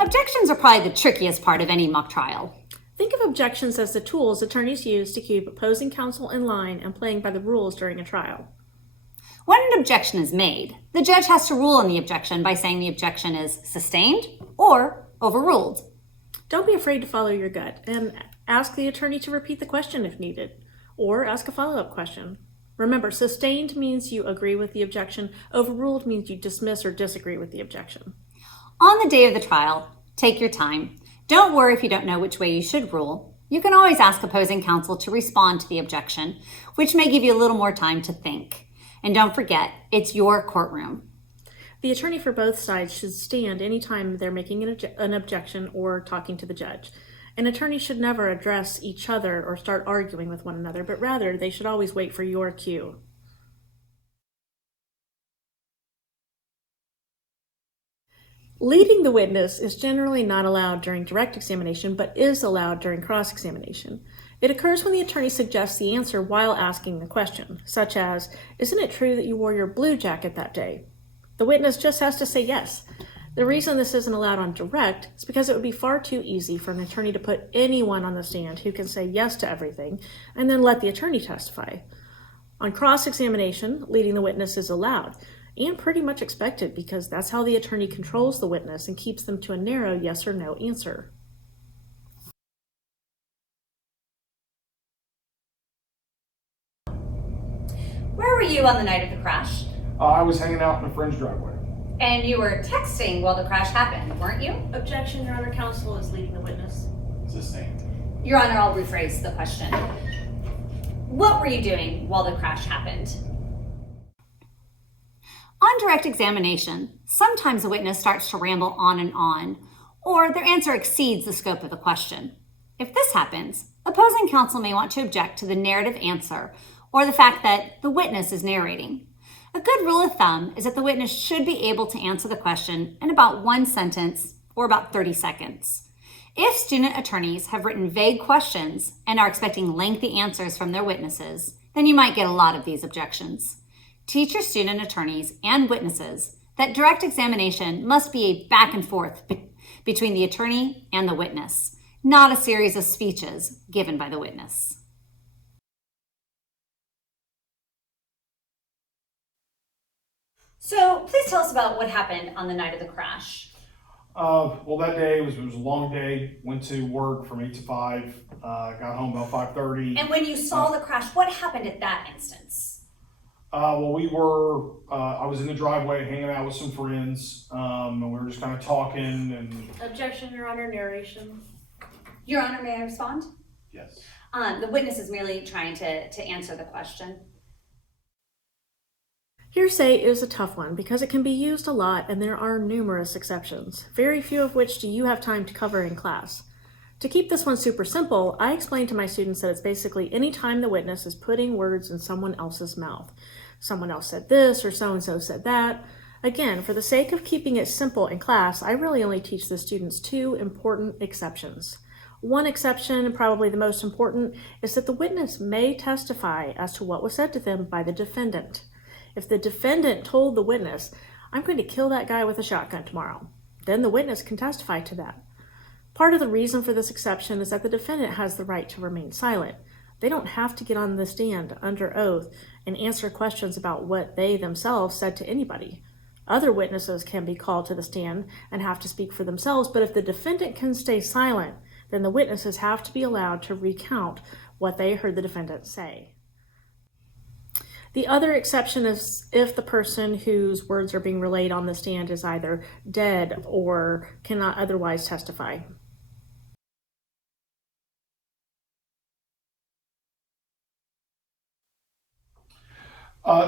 Objections are probably the trickiest part of any mock trial. Think of objections as the tools attorneys use to keep opposing counsel in line and playing by the rules during a trial. When an objection is made, the judge has to rule on the objection by saying the objection is sustained or overruled. Don't be afraid to follow your gut and ask the attorney to repeat the question if needed, or ask a follow-up question. Remember, sustained means you agree with the objection, overruled means you dismiss or disagree with the objection. On the day of the trial, take your time. Don't worry if you don't know which way you should rule. You can always ask opposing counsel to respond to the objection, which may give you a little more time to think. And don't forget, it's your courtroom. The attorney for both sides should stand anytime they're making an objection or talking to the judge. An attorney should never address each other or start arguing with one another, but rather they should always wait for your cue. Leading the witness is generally not allowed during direct examination, but is allowed during cross-examination. It occurs when the attorney suggests the answer while asking the question, such as, "Isn't it true that you wore your blue jacket that day?" The witness just has to say yes. The reason this isn't allowed on direct is because it would be far too easy for an attorney to put anyone on the stand who can say yes to everything and then let the attorney testify. On cross-examination, leading the witness is allowed and pretty much expected because that's how the attorney controls the witness and keeps them to a narrow yes or no answer. Where were you on the night of the crash? I was hanging out in a friend's driveway. And you were texting while the crash happened, weren't you? Objection, Your Honor. Counsel is leading the witness. Sustained. Your Honor, I'll rephrase the question. What were you doing while the crash happened? On direct examination, sometimes the witness starts to ramble on, or their answer exceeds the scope of the question. If this happens, opposing counsel may want to object to the narrative answer or the fact that the witness is narrating. A good rule of thumb is that the witness should be able to answer the question in about one sentence or about 30 seconds. If student attorneys have written vague questions and are expecting lengthy answers from their witnesses, then you might get a lot of these objections. Teach your student attorneys and witnesses that direct examination must be a back and forth between the attorney and the witness, not a series of speeches given by the witness. So please tell us about what happened on the night of the crash. Well, that day it was a long day. Went to work from 8 to 5. Got home about 5:30. And when you saw the crash, what happened at that instance? Well, I was in the driveway hanging out with some friends, and we were just kind of talking. And Objection, Your Honor. Narration. Your Honor, may I respond? yes. The witness is merely trying to answer the question. Hearsay is a tough one because it can be used a lot and there are numerous exceptions, very few of which do you have time to cover in class. To keep this one super simple, I explain to my students that it's basically any time the witness is putting words in someone else's mouth. Someone else said this or so-and-so said that. Again, for the sake of keeping it simple in class, I really only teach the students two important exceptions. One exception, and probably the most important, is that the witness may testify as to what was said to them by the defendant. If the defendant told the witness, "I'm going to kill that guy with a shotgun tomorrow," then the witness can testify to that. Part of the reason for this exception is that the defendant has the right to remain silent. They don't have to get on the stand under oath and answer questions about what they themselves said to anybody. Other witnesses can be called to the stand and have to speak for themselves, but if the defendant can stay silent, then the witnesses have to be allowed to recount what they heard the defendant say. The other exception is if the person whose words are being relayed on the stand is either dead or cannot otherwise testify.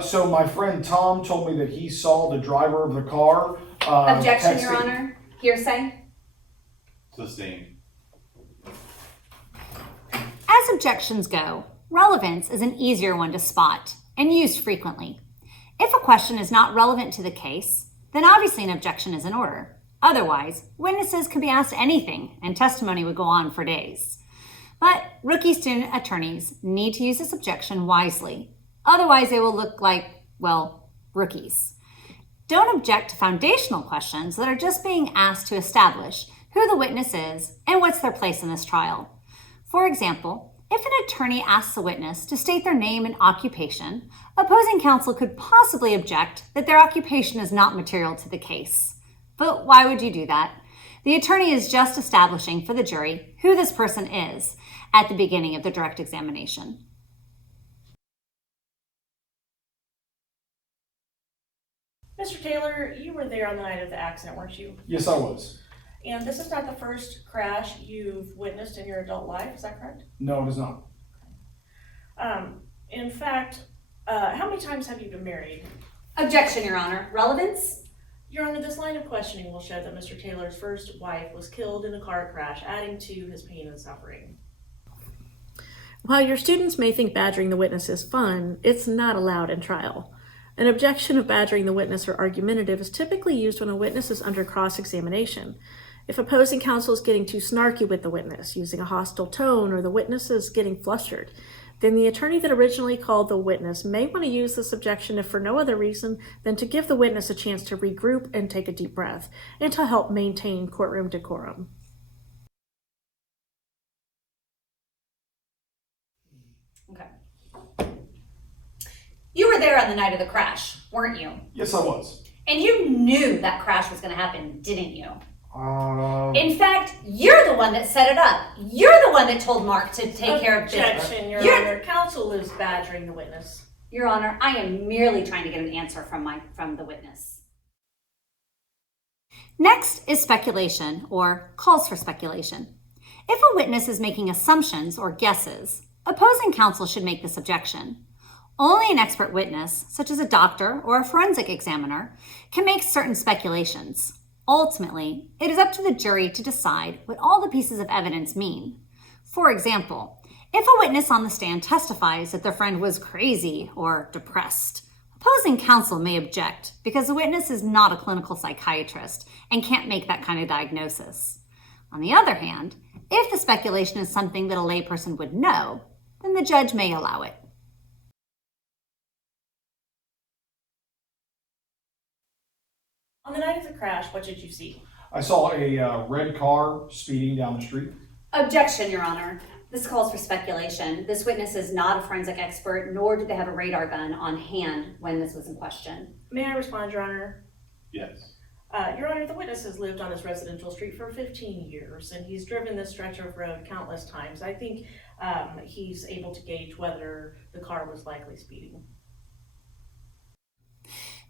So my friend Tom told me that he saw the driver of the car. Objection, Your Honor. Hearsay. Sustained. As objections go, relevance is an easier one to spot and used frequently. If a question is not relevant to the case, then obviously an objection is in order. Otherwise, witnesses could be asked anything and testimony would go on for days. But rookie student attorneys need to use this objection wisely. Otherwise, they will look like, well, rookies. Don't object to foundational questions that are just being asked to establish who the witness is, and what's their place in this trial. For example, if an attorney asks a witness to state their name and occupation, opposing counsel could possibly object that their occupation is not material to the case. But why would you do that? The attorney is just establishing for the jury who this person is at the beginning of the direct examination. Mr. Taylor, you were there on the night of the accident, weren't you? Yes, I was. And this is not the first crash you've witnessed in your adult life, is that correct? No, it is not. In fact, how many times have you been married? Objection, Your Honor. Relevance? Your Honor, this line of questioning will show that Mr. Taylor's first wife was killed in a car crash, adding to his pain and suffering. While your students may think badgering the witness is fun, it's not allowed in trial. An objection of badgering the witness or argumentative is typically used when a witness is under cross-examination. If opposing counsel is getting too snarky with the witness, using a hostile tone, or the witness is getting flustered, then the attorney that originally called the witness may want to use this objection if for no other reason than to give the witness a chance to regroup and take a deep breath, and to help maintain courtroom decorum. Okay. You were there on the night of the crash, weren't you? Yes, I was. And you knew that crash was going to happen, didn't you? In fact, you're the one that set it up. You're the one that told Mark to take care of business. Objection, Your Honor. Counsel is badgering the witness. Your Honor, I am merely trying to get an answer from the witness. Next is speculation, or calls for speculation. If a witness is making assumptions or guesses, opposing counsel should make this objection. Only an expert witness, such as a doctor or a forensic examiner, can make certain speculations. Ultimately, it is up to the jury to decide what all the pieces of evidence mean. For example, if a witness on the stand testifies that their friend was crazy or depressed, opposing counsel may object because the witness is not a clinical psychiatrist and can't make that kind of diagnosis. On the other hand, if the speculation is something that a layperson would know, then the judge may allow it. On the night of the crash, what did you see? I saw a red car speeding down the street. Objection, Your Honor. This calls for speculation. This witness is not a forensic expert, nor did they have a radar gun on hand when this was in question. May I respond, Your Honor? Yes. Your Honor, the witness has lived on his residential street for 15 years, and he's driven this stretch of road countless times. I think he's able to gauge whether the car was likely speeding.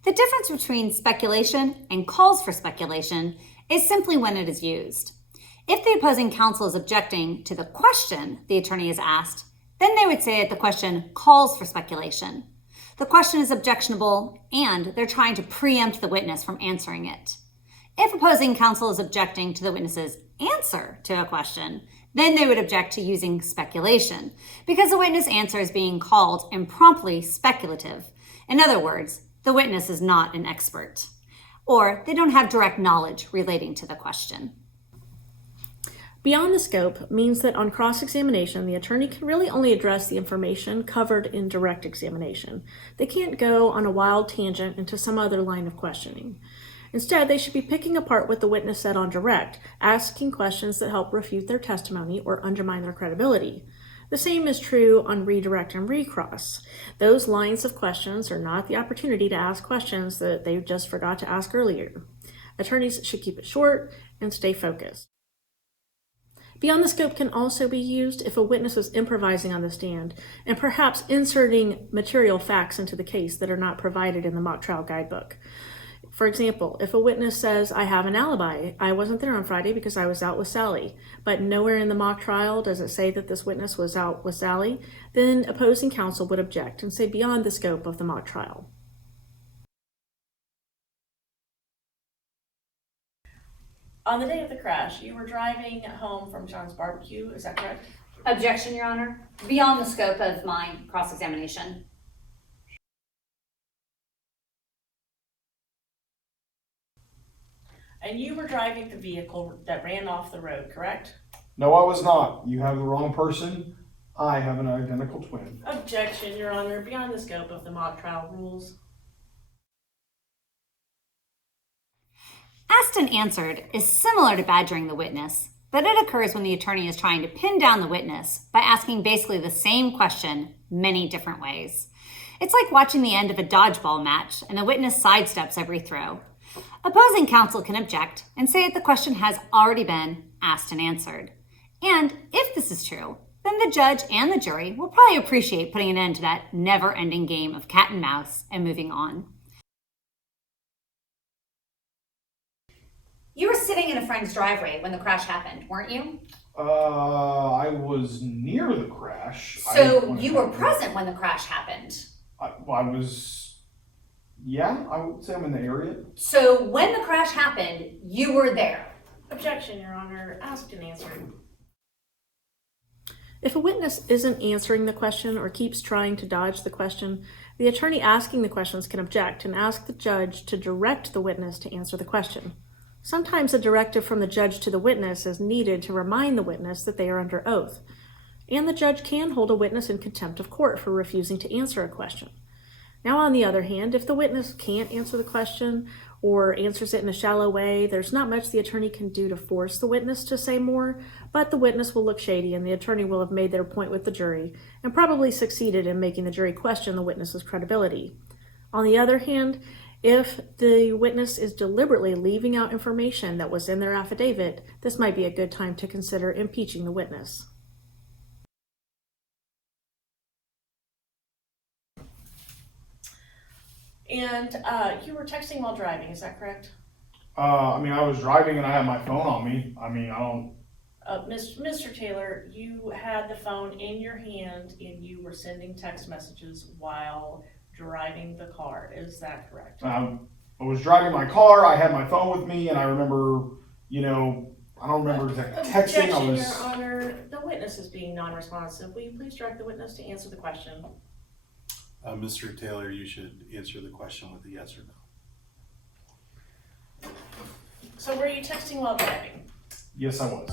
The difference between speculation and calls for speculation is simply when it is used. If the opposing counsel is objecting to the question the attorney has asked, then they would say that the question calls for speculation. The question is objectionable and they're trying to preempt the witness from answering it. If opposing counsel is objecting to the witness's answer to a question, then they would object to using speculation because the witness' answer is being called impromptu speculative. In other words, the witness is not an expert, or they don't have direct knowledge relating to the question. Beyond the scope means that on cross-examination, the attorney can really only address the information covered in direct examination. They can't go on a wild tangent into some other line of questioning. Instead, they should be picking apart what the witness said on direct, asking questions that help refute their testimony or undermine their credibility. The same is true on redirect and recross. Those lines of questions are not the opportunity to ask questions that they just forgot to ask earlier. Attorneys should keep it short and stay focused. Beyond the scope can also be used if a witness is improvising on the stand and perhaps inserting material facts into the case that are not provided in the mock trial guidebook. For example, if a witness says, I have an alibi, I wasn't there on Friday because I was out with Sally, but nowhere in the mock trial does it say that this witness was out with Sally, then opposing counsel would object and say beyond the scope of the mock trial. On the day of the crash, you were driving home from John's barbecue, is that correct? Objection, Your Honor. Beyond the scope of my cross-examination. And you were driving the vehicle that ran off the road, correct? No, I was not. You have the wrong person. I have an identical twin. Objection, Your Honor, beyond the scope of the mock trial rules. Asked and answered is similar to badgering the witness, but it occurs when the attorney is trying to pin down the witness by asking basically the same question many different ways. It's like watching the end of a dodgeball match and the witness sidesteps every throw. Opposing counsel can object and say that the question has already been asked and answered. And if this is true, then the judge and the jury will probably appreciate putting an end to that never-ending game of cat and mouse and moving on. You were sitting in a friend's driveway when the crash happened, weren't you? I was near the crash. So you were present when the crash happened? I would say I'm in the area. So when the crash happened, you were there? Objection, Your Honor. Asked and answered. If a witness isn't answering the question or keeps trying to dodge the question, the attorney asking the questions can object and ask the judge to direct the witness to answer the question. Sometimes a directive from the judge to the witness is needed to remind the witness that they are under oath, and the judge can hold a witness in contempt of court for refusing to answer a question. Now, on the other hand, if the witness can't answer the question or answers it in a shallow way, there's not much the attorney can do to force the witness to say more, but the witness will look shady and the attorney will have made their point with the jury and probably succeeded in making the jury question the witness's credibility. On the other hand, if the witness is deliberately leaving out information that was in their affidavit, this might be a good time to consider impeaching the witness. And you were texting while driving, is that correct? I was driving and I had my phone on me. Mr. Taylor, you had the phone in your hand and you were sending text messages while driving the car, is that correct? I was driving my car, I had my phone with me, and I remember, I don't remember texting. Objection, Your Honor. The witness is being non-responsive. Will you please direct the witness to answer the question? Mr. Taylor, you should answer the question with a yes or no. So were you texting while driving? Yes, I was.